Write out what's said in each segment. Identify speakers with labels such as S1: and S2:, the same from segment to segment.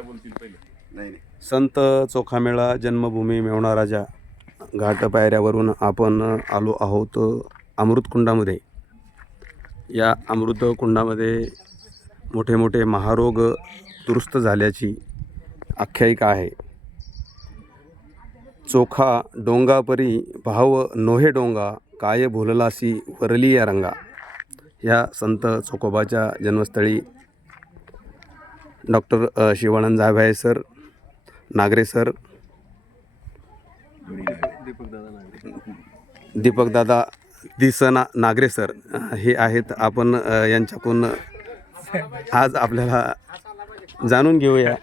S1: बोलतील पहिले.
S2: नाही नाही.
S3: संत चोखामेळा जन्मभूमी मेवणा राजा घाट पायऱ्यावरून आपण आलो आहोत अमृतकुंडामध्ये. या अमृतकुंडामध्ये मोठे मोठे महारोग दुरुस्त झाल्याची आख्यायिका आहे. चोखा डोंगापरी भाव नोहे डोंगा काय भुललासी वरली या रंगा. या संत चोकोबाच्या जन्मस्थळी डॉक्टर अ, शिवानंद जाभाय सर नागरे सर. दीपकदादा दिसना नागरे सर हे आहेत. आपण यांच्याकडून आज आपल्याला जाणून घेऊया.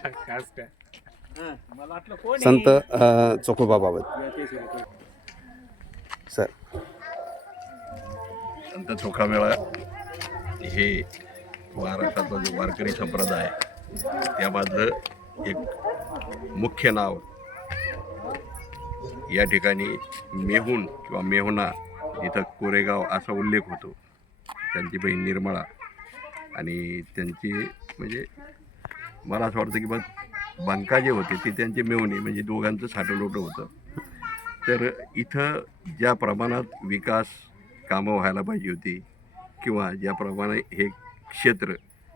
S3: संत चोखोबाबाबत सर.
S2: संत चोखामेळा हे महाराष्ट्रातला जो वारकरी संप्रदाय आहे त्यामधलं एक मुख्य नाव या ठिकाणी मेहून किंवा मेहुना इथं कोरेगाव असा उल्लेख होतो. त्यांची बहीण निर्मळा आणि त्यांची म्हणजे मला असं वाटतं की बा बांका जे होते ते त्यांचे मेहुणे म्हणजे दोघांचं साठवलोटं होतं. तर इथं ज्या प्रमाणात विकास कामं व्हायला पाहिजे होती किंवा ज्याप्रमाणे हे क्षेत्र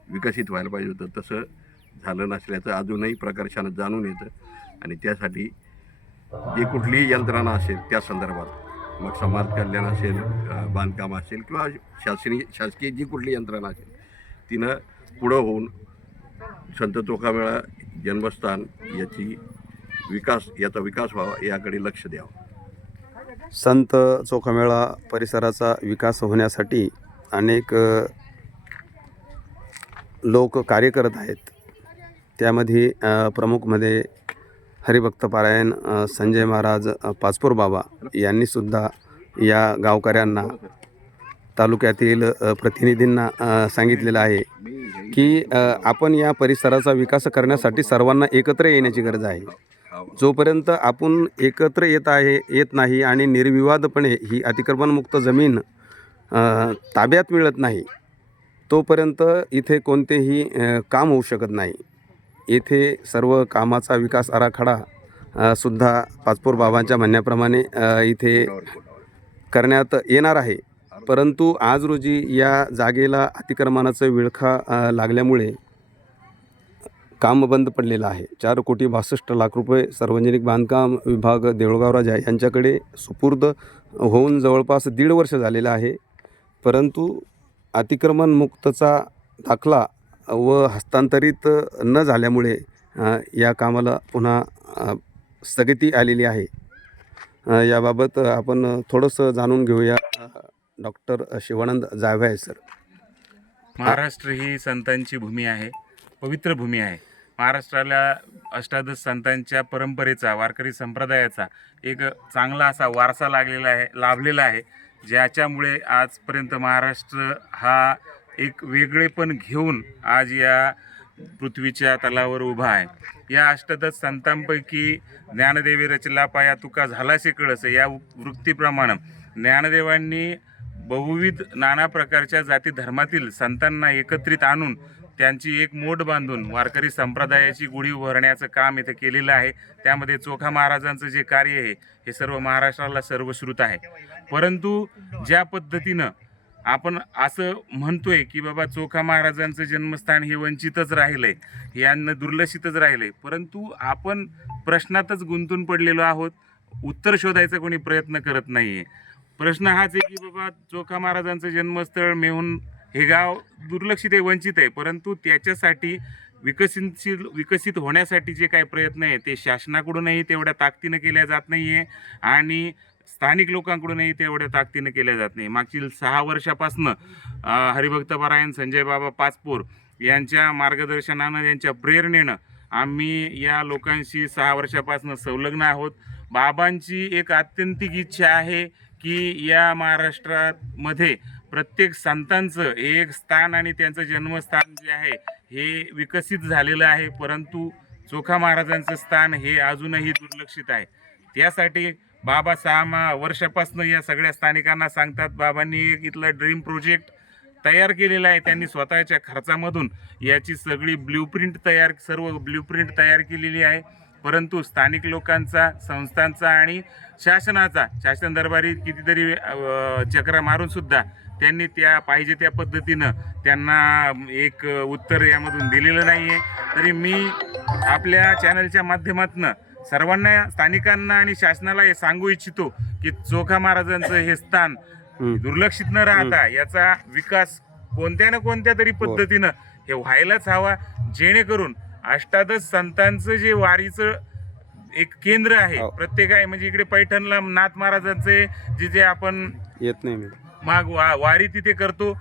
S2: विकसित व्हायला पाहिजे होतं तसं झालं नसल्याचं अजूनही प्रकर्षानं जाणून येतं आणि त्यासाठी जी कुठलीही यंत्रणा असेल त्या संदर्भात मग समाज कल्याण असेल बांधकाम असेल किंवा शासनीय शासकीय जी कुठली यंत्रणा असेल तिनं पुढं होऊन संत चोखामेळा जन्मस्थान याची विकास याचा विकास व्हावा याकडे लक्ष द्यावं.
S3: संत चोखामेळा परिसराचा विकास होण्यासाठी अनेक लोक कार्य करत आहेत. त्यामध्ये प्रमुखमध्ये हरिभक्तपारायण पारायण संजय महाराज पाचपूर बाबा यांनीसुद्धा या गावकऱ्यांना तालुक्यातील प्रतिनिधींना सांगितलेलं आहे की आपण या परिसराचा विकास करण्यासाठी सर्वांना एकत्र येण्याची गरज आहे. जोपर्यंत आपण एकत्र येत आहे येत नाही आणि निर्विवादपणे ही अतिक्रमणमुक्त जमीन ताब्यात मिळत नाही तोपर्यंत इथे कोणतेही काम होऊ शकत नाही. येथे सर्व कामाचा विकास आराखडा सुद्धा पाचपूर बाबांच्या म्हणण्याप्रमाणे इथे करण्यात येणार आहे. परंतु आज रोजी या जागेला अतिक्रमणाचं विळखा लागल्यामुळे काम बंद पडलेलं आहे. चार कोटी बासष्ट लाख रुपये सार्वजनिक बांधकाम विभाग देऊळगाव राजा यांच्याकडे सुपूर्द होऊन जवळपास दीड वर्ष झालेलं आहे. परंतु अतिक्रमणमुक्तचा दाखला व हस्तांतरित न झाल्यामुळे या कामाला पुन्हा स्थगिती आलेली आहे. याबाबत आपण थोडंसं जाणून घेऊया डॉक्टर शिवानंद जायभाय सर.
S1: महाराष्ट्र ही संतांची भूमी आहे पवित्र भूमी आहे. महाराष्ट्राला अष्टादश संतांच्या परंपरेचा वारकरी संप्रदायाचा एक चांगला असा वारसा लागलेला आहे लाभलेला आहे. ज्याच्यामुळे आजपर्यंत महाराष्ट्र हा एक वेगळेपण घेऊन आज या पृथ्वीच्या तलावर उभा आहे. या अष्टदश संतांपैकी ज्ञानदेवी रचला पाया तुका झालासे कळस या वृत्तीप्रमाणे ज्ञानदेवांनी बहुविध नाना प्रकारच्या जाती धर्मातील संतांना एकत्रित आणून त्यांची एक मोठ बांधून वारकरी संप्रदायाची गुढी उभारण्याचं काम इथे केलेलं आहे. त्यामध्ये चोखा महाराजांचं जे कार्य आहे हे सर्व महाराष्ट्राला सर्वश्रुत आहे. परंतु ज्या पद्धतीनं आपण असं म्हणतोय की बाबा चोखा महाराजांचं जन्मस्थान हे वंचितच राहिलंय यांना दुर्लक्षितच राहिलंय. परंतु आपण प्रश्नातच गुंतून पडलेलो आहोत उत्तर शोधायचा कोणी प्रयत्न करत नाहीये. प्रश्न हाच आहे की बाबा चोखा महाराजांचं जन्मस्थळ मेहून हे गाव दुर्लक्षित आहे वंचित आहे. परंतु त्याच्यासाठी विकसितशील विकसित होण्यासाठी जे काही प्रयत्न आहे ते शासनाकडूनही तेवढ्या ताकदीनं केल्या जात नाही आहे आणि स्थानिक लोकांकडूनही तेवढ्या ताकदीनं केल्या जात नाही. मागील सहा वर्षापासनं हरिभक्त पारायण संजय बाबा पाचपूर यांच्या मार्गदर्शनानं यांच्या प्रेरणेनं आम्ही या लोकांशी सहा वर्षापासून संलग्न आहोत. बाबांची एक आत्यंतिक इच्छा आहे की या महाराष्ट्रामध्ये प्रत्येक संतांचं एक स्थान आणि त्यांचं जन्मस्थान जे आहे हे विकसित झालेलं आहे. परंतु चोखा महाराजांचं स्थान हे अजूनही दुर्लक्षित आहे. त्यासाठी बाबा सहा वर्षापासून या सगळ्या स्थानिकांना सांगतात बाबांनी एक इथलं ड्रीम प्रोजेक्ट तयार केलेला आहे त्यांनी स्वतःच्या खर्चामधून याची सगळी ब्ल्यूप्रिंट तयार सर्व ब्ल्यूप्रिंट तयार केलेली आहे. परंतु स्थानिक लोकांचा संस्थांचा आणि शासनाचा शासन दरबारी कितीतरी चक्र चक्रा त्यांनी त्या पाहिजे त्या पद्धतीनं त्यांना एक उत्तर यामधून दिलेलं नाही आहे तरी मी आपल्या चॅनलच्या माध्यमातून सर्वांना स्थानिकांना आणि शासनाला हे सांगू इच्छितो की चोखा महाराजांचं हे स्थान. दुर्लक्षित न राहता याचा विकास कोणत्या ना कोणत्या तरी पद्धतीनं हे व्हायलाच हवा जेणेकरून अष्टादश संतांचं जे वारीचं एक केंद्र आहे
S3: हो.
S1: प्रत्येक आहे म्हणजे इकडे पैठणला नाथ महाराजांचे जे जे आपण
S3: येत नाही
S1: माग वा वारी तिथे करतो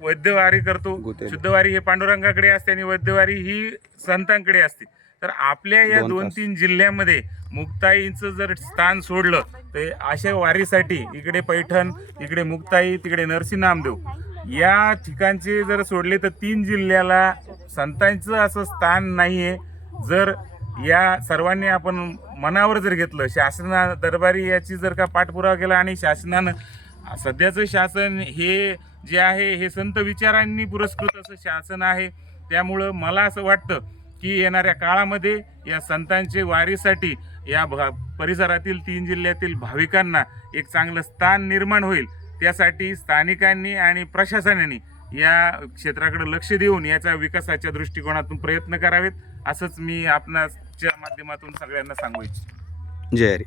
S1: वैद्यवारी करतो. शुद्धवारी हे पांडुरंगाकडे असते आणि वैद्यवारी ही संतांकडे असते तर आपल्या या
S3: दोन.
S1: तीन जिल्ह्यामध्ये मुक्ताईंचं जर स्थान सोडलं तर अशा वारीसाठी इकडे पैठण इकडे मुक्ताई तिकडे नरसी नामदेव या ठिकाणचे जर सोडले तर तीन जिल्ह्याला संतांचं असं स्थान नाही आहे जर या सर्वांनी आपण मनावर जर घेतलं शासना दरबारी याची जर का पाठपुरावा केला आणि शासनानं सध्याचं शासन हे जे आहे हे संत विचारांनी पुरस्कृत असं शासन आहे त्यामुळं मला असं वाटतं की येणाऱ्या काळामध्ये या संतांचे वारीसाठी या भा परिसरातील तीन जिल्ह्यातील भाविकांना एक चांगलं स्थान निर्माण होईल. त्यासाठी स्थानिकांनी आणि प्रशासनाने या क्षेत्राकडे लक्ष देऊन याचा विकासाच्या दृष्टिकोनातून प्रयत्न करावेत असंच मी आपणाच्या माध्यमातून सगळ्यांना सांगू इच्छितो.
S3: जय हरी.